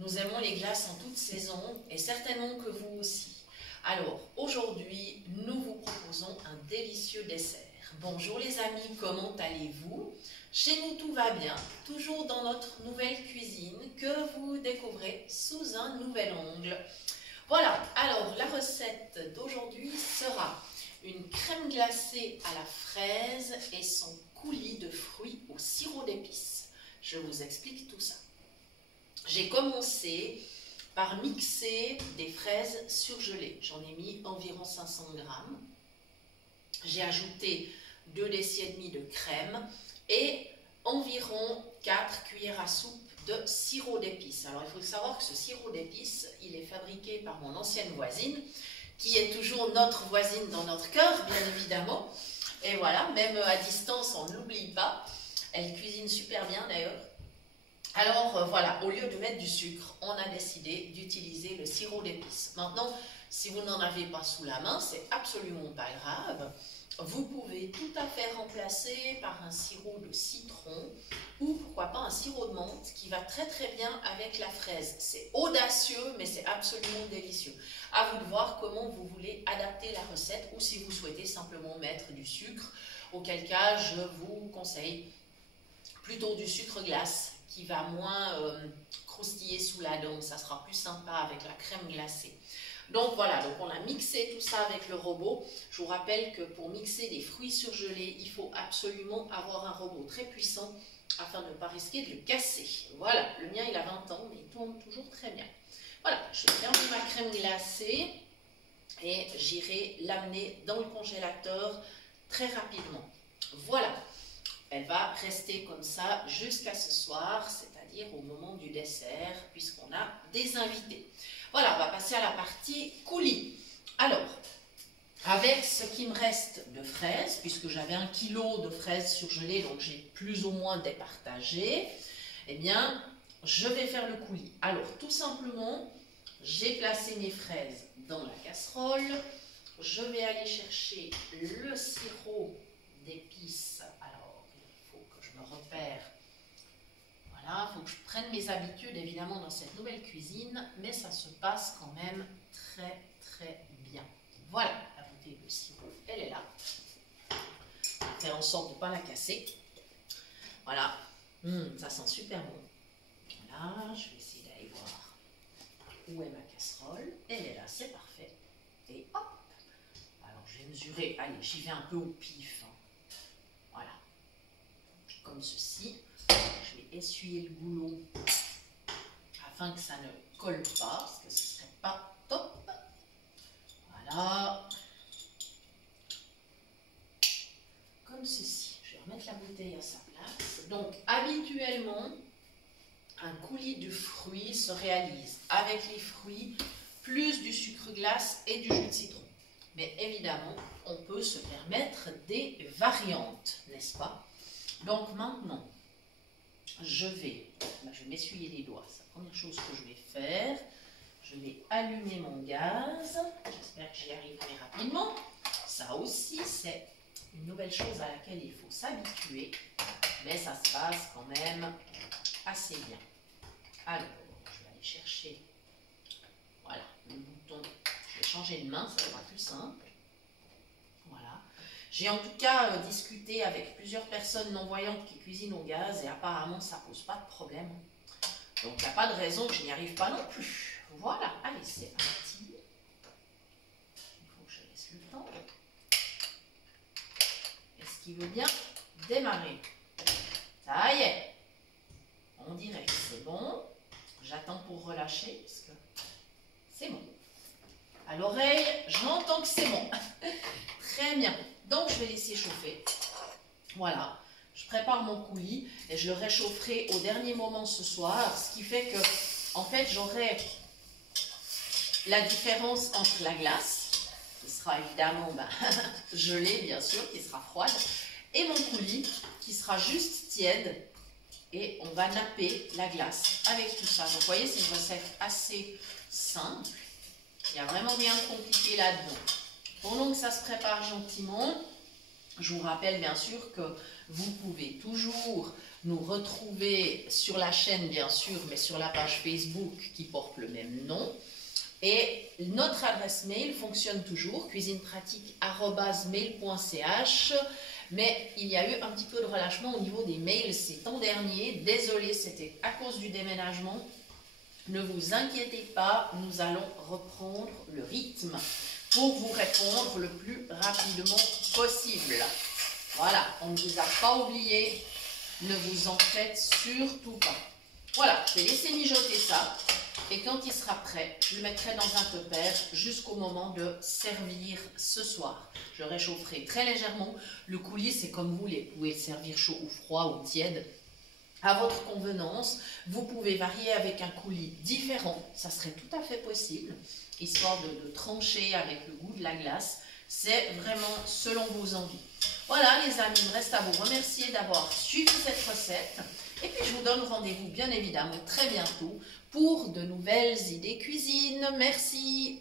Nous aimons les glaces en toute saison et certainement que vous aussi. Alors, aujourd'hui, nous vous proposons un délicieux dessert. Bonjour les amis, comment allez-vous? Chez nous, tout va bien, toujours dans notre nouvelle cuisine que vous découvrez sous un nouvel angle. Voilà, alors la recette d'aujourd'hui sera une crème glacée à la fraise et son coulis de fruits au sirop d'épices. Je vous explique tout ça. J'ai commencé par mixer des fraises surgelées. J'en ai mis environ 500 grammes. J'ai ajouté 2 décis et demi de crème et environ 4 cuillères à soupe de sirop d'épices. Alors il faut savoir que ce sirop d'épices, il est fabriqué par mon ancienne voisine, qui est toujours notre voisine dans notre cœur, bien évidemment. Et voilà, même à distance, on ne l'oublie pas. Elle cuisine super bien d'ailleurs. Alors voilà, au lieu de mettre du sucre, on a décidé d'utiliser le sirop d'épices. Maintenant, si vous n'en avez pas sous la main, c'est absolument pas grave. Vous pouvez tout à fait remplacer par un sirop de citron ou pourquoi pas un sirop de menthe qui va très très bien avec la fraise. C'est audacieux mais c'est absolument délicieux. À vous de voir comment vous voulez adapter la recette ou si vous souhaitez simplement mettre du sucre, auquel cas je vous conseille plutôt du sucre glace qui va moins croustiller sous la dent. Ça sera plus sympa avec la crème glacée. Donc voilà, donc on a mixé tout ça avec le robot. Je vous rappelle que pour mixer des fruits surgelés, il faut absolument avoir un robot très puissant afin de ne pas risquer de le casser. Voilà, le mien il a 20 ans, mais il tourne toujours très bien. Voilà, je vais fermer ma crème glacée et j'irai l'amener dans le congélateur très rapidement. Voilà, elle va rester comme ça jusqu'à ce soir, c'est-à-dire au moment du dessert, puisqu'on a des invités. Voilà, on va passer à la partie coulis. Alors, avec ce qui me reste de fraises, puisque j'avais 1 kg de fraises surgelées, donc j'ai plus ou moins départagé, eh bien, je vais faire le coulis. Alors, tout simplement, j'ai placé mes fraises dans la casserole. Je vais aller chercher le sirop d'épices. Alors, il faut que je me repère. Voilà, il faut que je prenne mes habitudes évidemment dans cette nouvelle cuisine, mais ça se passe quand même très très bien. Voilà, la bouteille de sirop, elle est là. Faire en sorte de ne pas la casser. Voilà, ça sent super bon. Voilà, je vais essayer d'aller voir où est ma casserole. Elle est là, c'est parfait. Et hop, alors je vais mesurer, allez, j'y vais un peu au pif. Voilà, comme ceci. Je vais essuyer le goulot afin que ça ne colle pas, parce que ce ne serait pas top. Voilà. Comme ceci. Je vais remettre la bouteille à sa place. Donc, habituellement, un coulis de fruits se réalise avec les fruits, plus du sucre glace et du jus de citron. Mais évidemment, on peut se permettre des variantes, n'est-ce pas? Donc maintenant, je vais m'essuyer les doigts. C'est la première chose que je vais faire. Je vais allumer mon gaz. J'espère que j'y arriverai rapidement. Ça aussi, c'est une nouvelle chose à laquelle il faut s'habituer. Mais ça se passe quand même assez bien. Alors, je vais aller chercher voilà, le bouton. Je vais changer de main, ça sera plus simple. Voilà. J'ai en tout cas discuté avec plusieurs personnes non-voyantes qui cuisinent au gaz et apparemment ça pose pas de problème. Donc il n'y a pas de raison que je n'y arrive pas non plus. Voilà, allez c'est parti. Il faut que je laisse le temps. Est-ce qu'il veut bien démarrer? Ça y est. On dirait que c'est bon. J'attends pour relâcher parce que c'est bon. À l'oreille, j'entends que c'est bon. Très bien. Donc, je vais laisser chauffer. Voilà. Je prépare mon coulis et je le réchaufferai au dernier moment ce soir. Ce qui fait que, en fait, j'aurai la différence entre la glace, qui sera évidemment gelée, bien sûr, qui sera froide, et mon coulis, qui sera juste tiède. Et on va napper la glace avec tout ça. Donc, vous voyez, c'est une recette assez simple. Il n'y a vraiment rien de compliqué là-dedans. Pendant que ça se prépare gentiment, je vous rappelle bien sûr que vous pouvez toujours nous retrouver sur la chaîne, bien sûr, mais sur la page Facebook qui porte le même nom. Et notre adresse mail fonctionne toujours, cuisinepratique@mail.ch. Mais il y a eu un petit peu de relâchement au niveau des mails ces temps derniers. Désolé, c'était à cause du déménagement. Ne vous inquiétez pas, nous allons reprendre le rythme pour vous répondre le plus rapidement possible. Voilà, on ne vous a pas oublié, ne vous en faites surtout pas. Voilà, je vais laisser mijoter ça et quand il sera prêt, je le mettrai dans un tupper jusqu'au moment de servir ce soir. Je réchaufferai très légèrement. Le coulis, c'est comme vous voulez. Vous pouvez le servir chaud ou froid ou tiède. À votre convenance, vous pouvez varier avec un coulis différent. Ça serait tout à fait possible, histoire de trancher avec le goût de la glace. C'est vraiment selon vos envies. Voilà les amis, il me reste à vous remercier d'avoir suivi cette recette. Et puis je vous donne rendez-vous bien évidemment très bientôt pour de nouvelles idées cuisine. Merci.